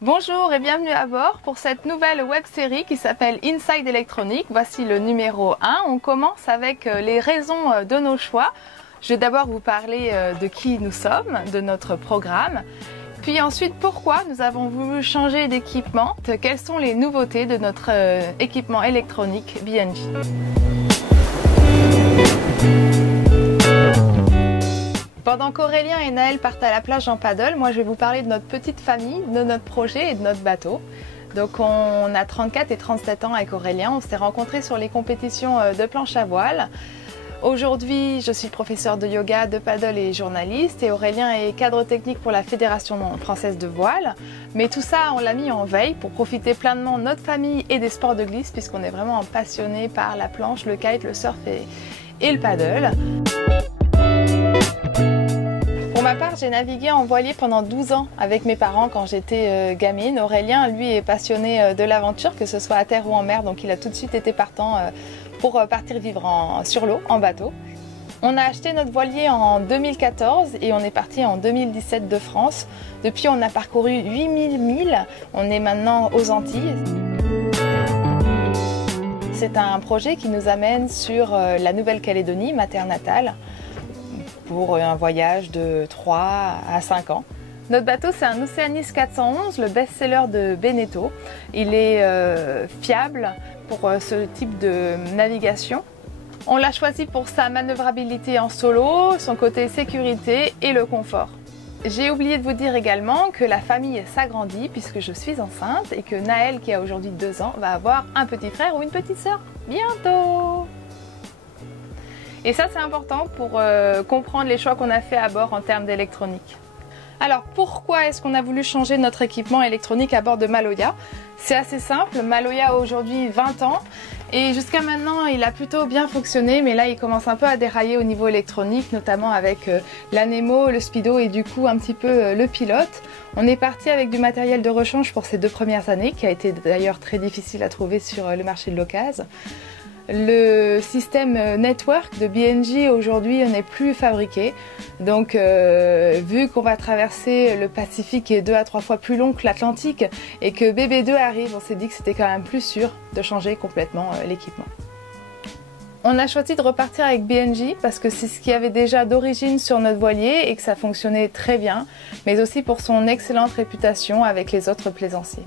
Bonjour et bienvenue à bord pour cette nouvelle web série qui s'appelle Inside Electronic. Voici le numéro 1. On commence avec les raisons de nos choix. Je vais d'abord vous parler de qui nous sommes, de notre programme. Puis ensuite, pourquoi nous avons voulu changer d'équipement, quelles sont les nouveautés de notre équipement électronique B&J. Pendant qu'Aurélien et Naël partent à la plage en paddle, moi je vais vous parler de notre petite famille, de notre projet et de notre bateau. Donc on a 34 et 37 ans avec Aurélien, on s'est rencontrés sur les compétitions de planche à voile. Aujourd'hui, je suis professeur de yoga, de paddle et journaliste, et Aurélien est cadre technique pour la Fédération française de voile. Mais tout ça, on l'a mis en veille pour profiter pleinement de notre famille et des sports de glisse, puisqu'on est vraiment passionné par la planche, le kite, le surf et le paddle. Pour ma part, j'ai navigué en voilier pendant 12 ans avec mes parents quand j'étais gamine. Aurélien, lui, est passionné de l'aventure, que ce soit à terre ou en mer, donc il a tout de suite été partant pour partir vivre sur l'eau, en bateau. On a acheté notre voilier en 2014 et on est parti en 2017 de France. Depuis, on a parcouru 8000 milles. On est maintenant aux Antilles. C'est un projet qui nous amène sur la Nouvelle-Calédonie, ma terre natale, pour un voyage de 3 à 5 ans. Notre bateau, c'est un Oceanis 411, le best-seller de Beneteau. Il est fiable pour ce type de navigation. On l'a choisi pour sa manœuvrabilité en solo, son côté sécurité et le confort. J'ai oublié de vous dire également que la famille s'agrandit puisque je suis enceinte et que Naël, qui a aujourd'hui 2 ans, va avoir un petit frère ou une petite sœur bientôt. Et ça, c'est important pour comprendre les choix qu'on a fait à bord en termes d'électronique. Alors, pourquoi est-ce qu'on a voulu changer notre équipement électronique à bord de Maloya? C'est assez simple, Maloya a aujourd'hui 20 ans et jusqu'à maintenant, il a plutôt bien fonctionné, mais là, il commence un peu à dérailler au niveau électronique, notamment avec l'Anemo, le Speedo et du coup un petit peu le pilote. On est parti avec du matériel de rechange pour ces 2 premières années, qui a été d'ailleurs très difficile à trouver sur le marché de l'occasion. Le système network de B&J aujourd'hui n'est plus fabriqué, donc vu qu'on va traverser le Pacifique qui est 2 à 3 fois plus long que l'Atlantique et que BB2 arrive, on s'est dit que c'était quand même plus sûr de changer complètement l'équipement. On a choisi de repartir avec B&J parce que c'est ce qu'il y avait déjà d'origine sur notre voilier et que ça fonctionnait très bien, mais aussi pour son excellente réputation avec les autres plaisanciers.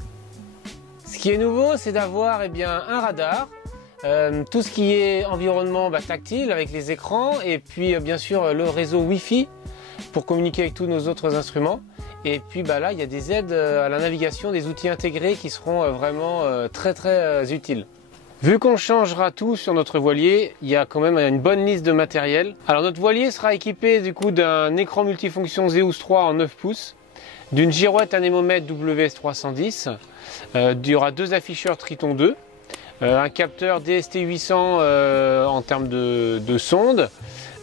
Ce qui est nouveau, c'est d'avoir un radar. Tout ce qui est environnement tactile avec les écrans et puis bien sûr le réseau Wi-Fi pour communiquer avec tous nos autres instruments. Et puis là, il y a des aides à la navigation, des outils intégrés qui seront vraiment très utiles. Vu qu'on changera tout sur notre voilier, il y a quand même une bonne liste de matériel. Alors notre voilier sera équipé du coup d'un écran multifonction Zeus 3 en 9 pouces, d'une girouette anémomètre WS310, il y aura 2 afficheurs Triton 2, un capteur DST800 en termes de sonde,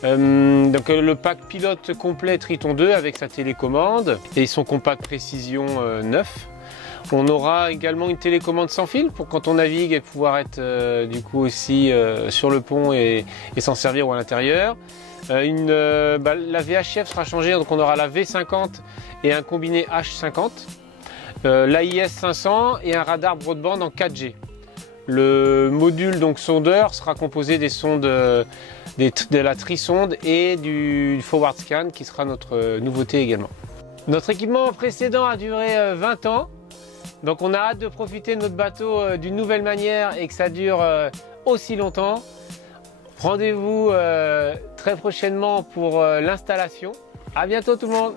donc le pack pilote complet Triton 2 avec sa télécommande et son compact précision 9. On aura également une télécommande sans fil pour quand on navigue et pouvoir être du coup aussi sur le pont et s'en servir ou à l'intérieur. La VHF sera changée, donc on aura la V50 et un combiné H50, l'AIS 500 et un radar broadband en 4G. Le module donc sondeur sera composé des sondes de la trisonde et du forward scan qui sera notre nouveauté également. Notre équipement précédent a duré 20 ans, donc on a hâte de profiter de notre bateau d'une nouvelle manière et que ça dure aussi longtemps. Rendez-vous très prochainement pour l'installation. À bientôt tout le monde.